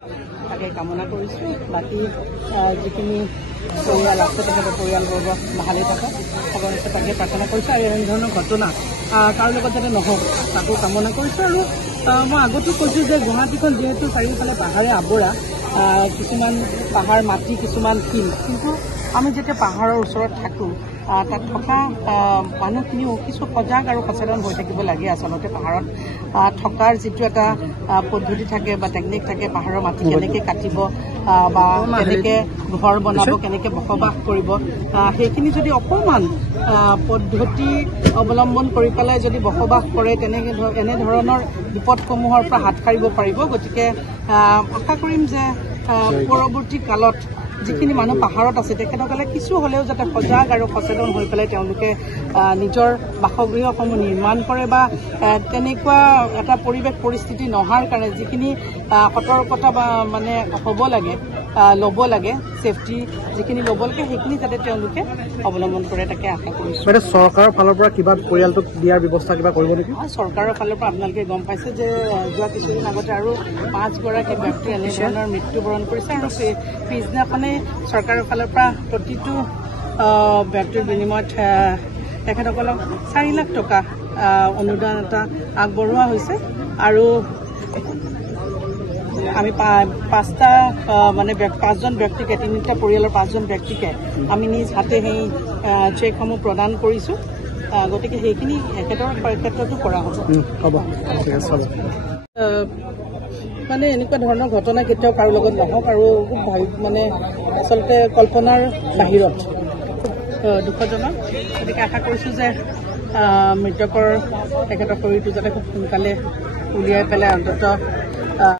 তাকে কামনা কৰিছোঁ। বাকী যিখিনি পৰিয়াল আছে তেখেতৰ পৰিয়ালবৰ্গ ভালেই থাকে খবৰ আছে তাকে প্ৰাৰ্থনা কৰিছোঁ আৰু এনেধৰণৰ ঘটনা কাৰো লগত যাতে নহওক তাকো কামনা কৰিছোঁ। আৰু মই আগতেও কৈছোঁ যে গুৱাহাটীখন যিহেতু চাৰিওফালে পাহাৰে আৱৰা, কিছুমান পাহাৰ মাটি কিছুমান শিল, কিন্তু আমি যেতিয়া পাহাৰৰ ওচৰত থাকোঁ তাত থকা মানুহখিনিও কিছু সজাগ আৰু সচেতন হৈ থাকিব লাগে। আচলতে পাহাৰত থকাৰ যিটো এটা পদ্ধতি থাকে বা টেকনিক থাকে, পাহাৰৰ মাটি কেনেকৈ কাটিব বা কেনেকৈ ঘৰ বনাব, কেনেকৈ বসবাস কৰিব, সেইখিনি যদি অকণমান পদ্ধতি অৱলম্বন কৰি পেলাই যদি বসবাস কৰে এনেধৰণৰ বিপদসমূহৰ পৰা হাত সাৰিব পাৰিব। গতিকে আশা কৰিম যে পৰৱৰ্তী কালত যিখিনি মানুহ পাহাৰত আছে তেখেতসকলে কিছু হ'লেও যাতে সজাগ আৰু সচেতন হৈ পেলাই তেওঁলোকে নিজৰ বাসগৃহসমূহ নিৰ্মাণ কৰে বা তেনেকুৱা এটা পৰিৱেশ পৰিস্থিতি নহাৰ কাৰণে যিখিনি সতৰ্কতা বা মানে হ'ব লাগে, ল'ব লাগে, ছেফটি যিখিনি ল'ব লাগে সেইখিনি যাতে তেওঁলোকে অৱলম্বন কৰে তাকে আশা কৰিছোঁ। চৰকাৰৰ ফালৰ পৰা কিবা পৰিয়ালটোক দিয়াৰ ব্যৱস্থা কিবা কৰিব নেকি? চৰকাৰৰ ফালৰ পৰা আপোনালোকে গম পাইছে যে যোৱা কিছুদিন আগতে আৰু 5গৰাকী ব্যক্তি এনেধৰণৰ মৃত্যুবৰণ কৰিছে আৰু পিছদিনাখনে চৰকাৰৰ ফালৰ পৰা প্ৰতিটো ব্যক্তিৰ বিনিময়ত তেখেতসকলক 4 লাখ টকা অনুদান এটা আগবঢ়োৱা হৈছে। আৰু আমি 5জন ব্যক্তিকে, 3টা পৰিয়ালৰ 5জন ব্যক্তিকে আমি নিজ হাতে সেই চেকসমূহ প্ৰদান কৰিছোঁ। গতিকে সেইখিনি একেটাৰ ক্ষেত্ৰতো কৰা হ'ব। মানে এনেকুৱা ধৰণৰ ঘটনা কেতিয়াও কাৰো লগত নহওক আৰু খুব ভাল মানে আচলতে কল্পনাৰ বাহিৰত খুব দুখজনক। গতিকে আশা কৰিছোঁ যে মৃতকৰ তেখেতৰ শৰীৰটো যাতে খুব সোনকালে উলিয়াই পেলাই অন্ততঃ